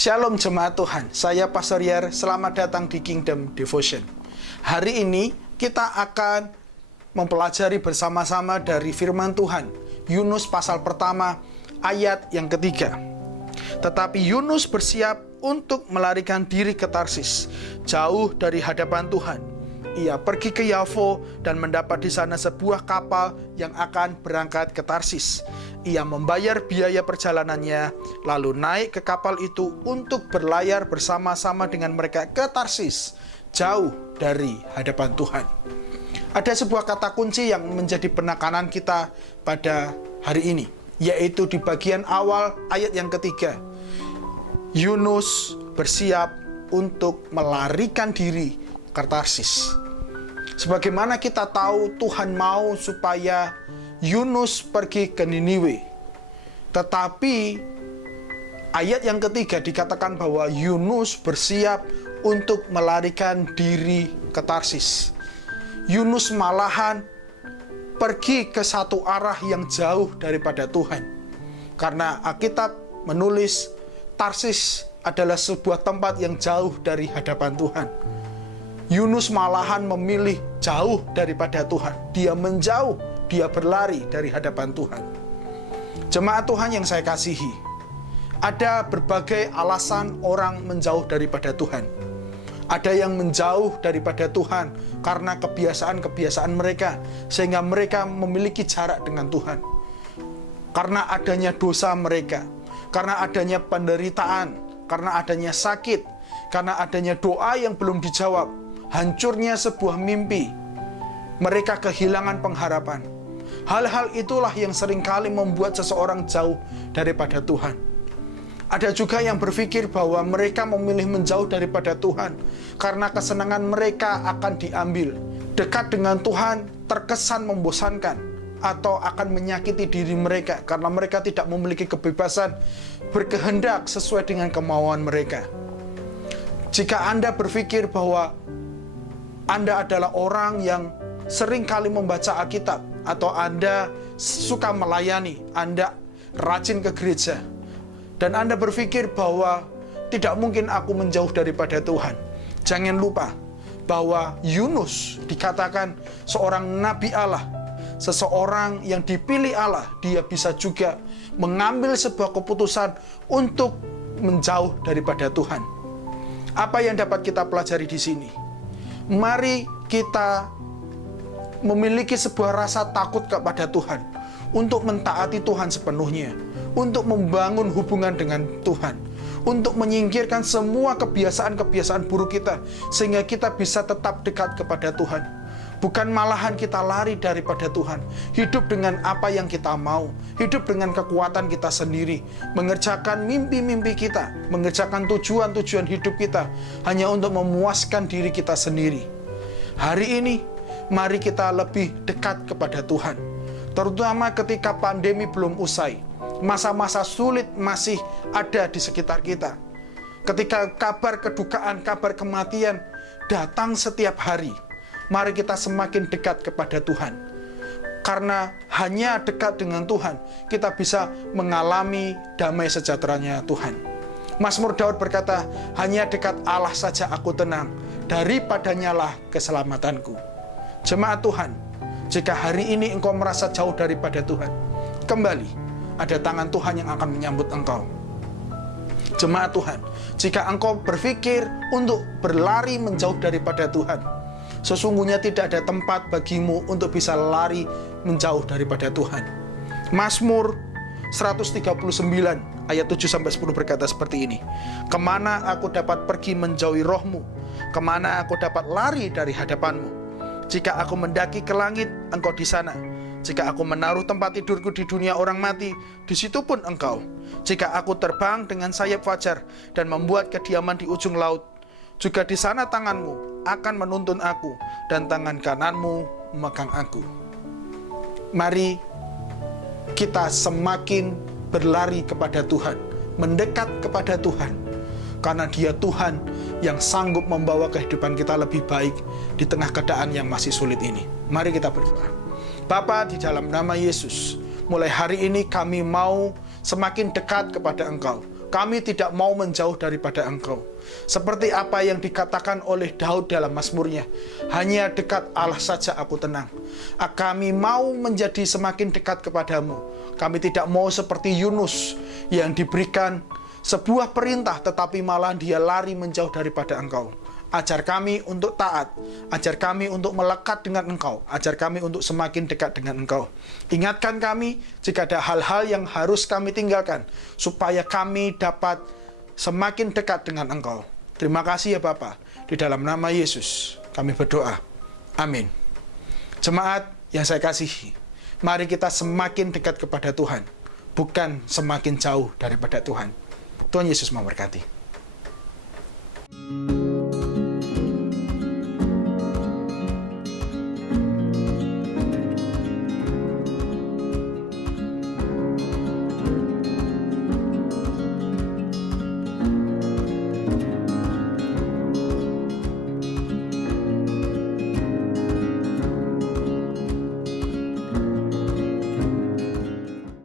Shalom jemaat Tuhan, saya Pastor Yer, selamat datang di Kingdom Devotion. Hari ini kita akan mempelajari bersama-sama dari firman Tuhan, Yunus pasal pertama ayat yang ketiga. Tetapi Yunus bersiap untuk melarikan diri ke Tarsis, jauh dari hadapan Tuhan. Ia pergi ke Yafo dan mendapat di sana sebuah kapal yang akan berangkat ke Tarsis. Ia membayar biaya perjalanannya, lalu naik ke kapal itu untuk berlayar bersama-sama dengan mereka ke Tarsis, jauh dari hadapan Tuhan. Ada sebuah kata kunci yang menjadi penekanan kita pada hari ini, yaitu di bagian awal ayat yang ketiga. Yunus bersiap untuk melarikan diri ke Tarsis. Sebagaimana kita tahu, Tuhan mau supaya Yunus pergi ke Niniwe. Tetapi ayat yang ketiga dikatakan bahwa Yunus bersiap untuk melarikan diri ke Tarsis. Yunus malahan pergi ke satu arah yang jauh daripada Tuhan. Karena Alkitab menulis Tarsis adalah sebuah tempat yang jauh dari hadapan Tuhan. Yunus malahan memilih jauh daripada Tuhan. Dia menjauh, dia berlari dari hadapan Tuhan. Jemaat Tuhan yang saya kasihi, ada berbagai alasan orang menjauh daripada Tuhan. Ada yang menjauh daripada Tuhan karena kebiasaan-kebiasaan mereka, sehingga mereka memiliki jarak dengan Tuhan. Karena adanya dosa mereka, karena adanya penderitaan, karena adanya sakit, karena adanya doa yang belum dijawab, hancurnya sebuah mimpi, mereka kehilangan pengharapan. Hal-hal itulah yang seringkali membuat seseorang jauh daripada Tuhan. Ada juga yang berpikir bahwa mereka memilih menjauh daripada Tuhan karena kesenangan mereka akan diambil. Dekat dengan Tuhan terkesan membosankan atau akan menyakiti diri mereka karena mereka tidak memiliki kebebasan berkehendak sesuai dengan kemauan mereka. Jika Anda berpikir bahwa Anda adalah orang yang sering kali membaca Alkitab, atau Anda suka melayani, Anda rajin ke gereja, dan Anda berpikir bahwa tidak mungkin aku menjauh daripada Tuhan, jangan lupa bahwa Yunus dikatakan seorang nabi Allah, seseorang yang dipilih Allah. Dia bisa juga mengambil sebuah keputusan untuk menjauh daripada Tuhan. Apa yang dapat kita pelajari di sini? Mari kita memiliki sebuah rasa takut kepada Tuhan, untuk mentaati Tuhan sepenuhnya, untuk membangun hubungan dengan Tuhan, untuk menyingkirkan semua kebiasaan-kebiasaan buruk kita, sehingga kita bisa tetap dekat kepada Tuhan. Bukan malahan kita lari daripada Tuhan, hidup dengan apa yang kita mau, hidup dengan kekuatan kita sendiri, mengerjakan mimpi-mimpi kita, mengerjakan tujuan-tujuan hidup kita, hanya untuk memuaskan diri kita sendiri. Hari ini, mari kita lebih dekat kepada Tuhan, terutama ketika pandemi belum usai, masa-masa sulit masih ada di sekitar kita. Ketika kabar kedukaan, kabar kematian datang setiap hari, mari kita semakin dekat kepada Tuhan. Karena hanya dekat dengan Tuhan, kita bisa mengalami damai sejahteranya Tuhan. Mazmur Daud berkata, hanya dekat Allah saja aku tenang, daripadanya lah keselamatanku. Jemaat Tuhan, jika hari ini engkau merasa jauh daripada Tuhan, kembali, ada tangan Tuhan yang akan menyambut engkau. Jemaat Tuhan, jika engkau berpikir untuk berlari menjauh daripada Tuhan, sesungguhnya tidak ada tempat bagimu untuk bisa lari menjauh daripada Tuhan. Mazmur 139 ayat 7-10 berkata seperti ini. Kemana aku dapat pergi menjauhi rohmu? Kemana aku dapat lari dari hadapanmu? Jika aku mendaki ke langit, engkau di sana. Jika aku menaruh tempat tidurku di dunia orang mati, di situ pun engkau. Jika aku terbang dengan sayap fajar dan membuat kediaman di ujung laut, juga di sana tanganmu akan menuntun aku, dan tangan kananmu memegang aku. Mari kita semakin berlari kepada Tuhan, mendekat kepada Tuhan, karena Dia Tuhan yang sanggup membawa kehidupan kita lebih baik di tengah keadaan yang masih sulit ini. Mari kita berdoa. Bapa, di dalam nama Yesus, mulai hari ini kami mau semakin dekat kepada Engkau. Kami tidak mau menjauh daripada Engkau. Seperti apa yang dikatakan oleh Daud dalam Mazmurnya, hanya dekat Allah saja aku tenang. Kami mau menjadi semakin dekat kepadamu. Kami tidak mau seperti Yunus yang diberikan sebuah perintah tetapi malah dia lari menjauh daripada Engkau. Ajar kami untuk taat, ajar kami untuk melekat dengan Engkau, ajar kami untuk semakin dekat dengan Engkau. Ingatkan kami jika ada hal-hal yang harus kami tinggalkan, supaya kami dapat semakin dekat dengan Engkau. Terima kasih ya Bapa. Di dalam nama Yesus kami berdoa. Amin. Jemaat yang saya kasihi, mari kita semakin dekat kepada Tuhan, bukan semakin jauh daripada Tuhan. Tuhan Yesus memberkati.